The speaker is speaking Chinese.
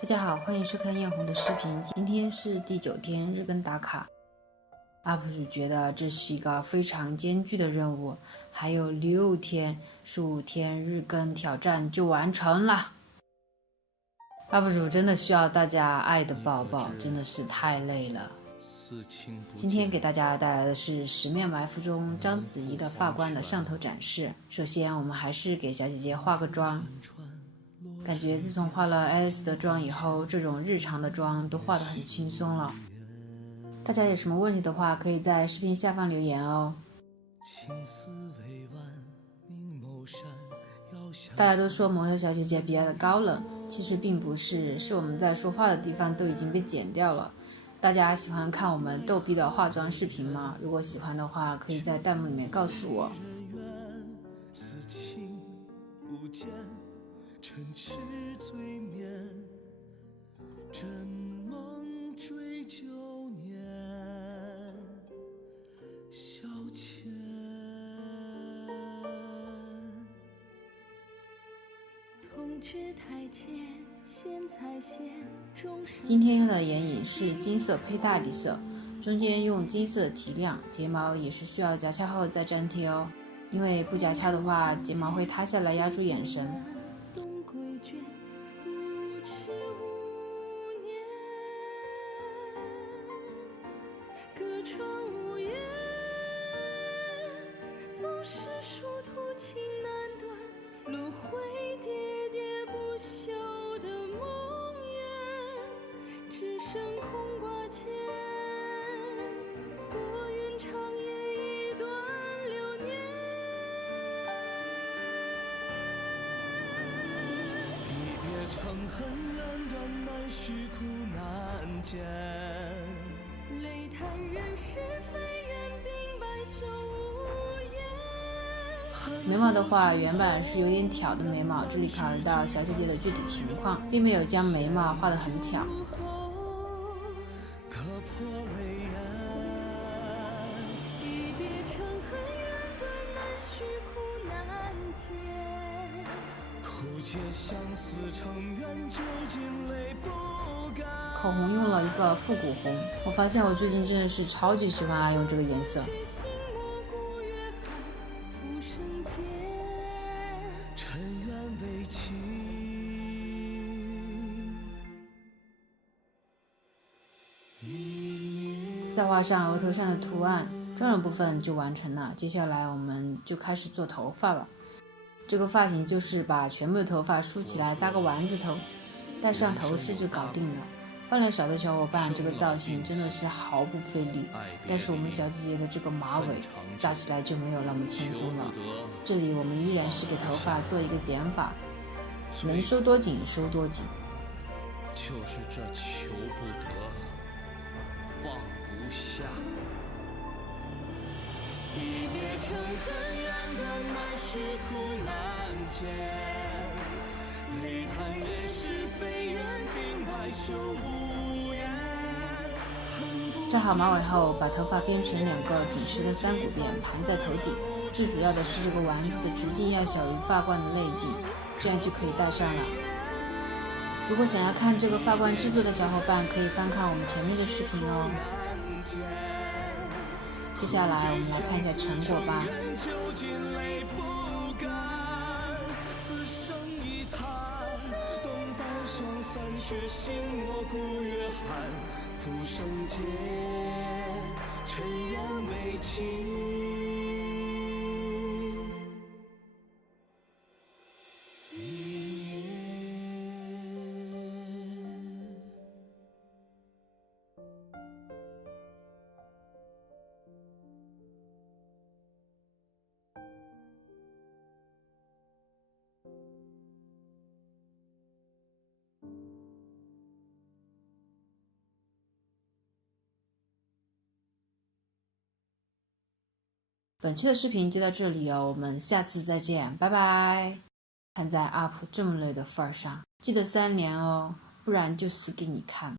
大家好，欢迎收看艳红的视频。今天是第9天日更打卡。UP 主觉得这是一个非常艰巨的任务，还有6天，15天日更挑战就完成了。UP 主真的需要大家爱的抱抱，真的是太累了。今天给大家带来的是《十面埋伏》中章子怡的发冠的上头展示。首先，我们还是给小姐姐化个妆。感觉自从化了 Alice 的妆以后，这种日常的妆都化得很轻松了。大家有什么问题的话，可以在视频下方留言哦。大家都说模特小姐姐比较的高冷，其实并不是，是我们在说话的地方都已经被剪掉了。大家喜欢看我们逗逼的化妆视频吗？如果喜欢的话，可以在弹幕里面告诉我。沉痴醉眠，枕梦追9年，消遣。痛却太浅，线才线，今天用的眼影是金色配大地色，中间用金色提亮，睫毛也是需要夹掐后再粘贴哦，因为不夹掐的话，睫毛会塌下来压住眼神。总是殊途情难断，轮回喋喋不休的梦魇，只剩空挂牵，拨云长夜一段流年。一别成恨远断，难续苦难见，泪叹人是非，缘鬓白首无言。眉毛的话，原版是有点挑的眉毛，这里考虑到小姐姐的具体情况，并没有将眉毛画得很挑。口红用了一个复古红，我发现我最近真的是超级喜欢爱用这个颜色。再画上额头上的图案，妆容部分就完成了。接下来我们就开始做头发吧。这个发型就是把全部的头发梳起来，扎个丸子头，戴上头饰就搞定了。饭量少的小伙伴，这个造型真的是毫不费力，但是我们小姐姐的这个马尾扎起来就没有那么轻松了。这里我们依然是给头发做一个剪法，能收多紧收多紧。就是这求不得，放不下。一别成恨远断，难续苦难见，泪叹人是非，缘鬓白首无言。扎好马尾后，把头发编成2个紧实的3股辫，盘在头顶。最主要的是这个丸子的直径要小于发冠的内径，这样就可以戴上了。如果想要看这个发冠制作的小伙伴，可以翻看我们前面的视频哦。接下来我们来看一下成果吧。本期的视频就到这里哦，我们下次再见，拜拜。看在UP这么累的份儿上，记得3连哦，不然就死给你看。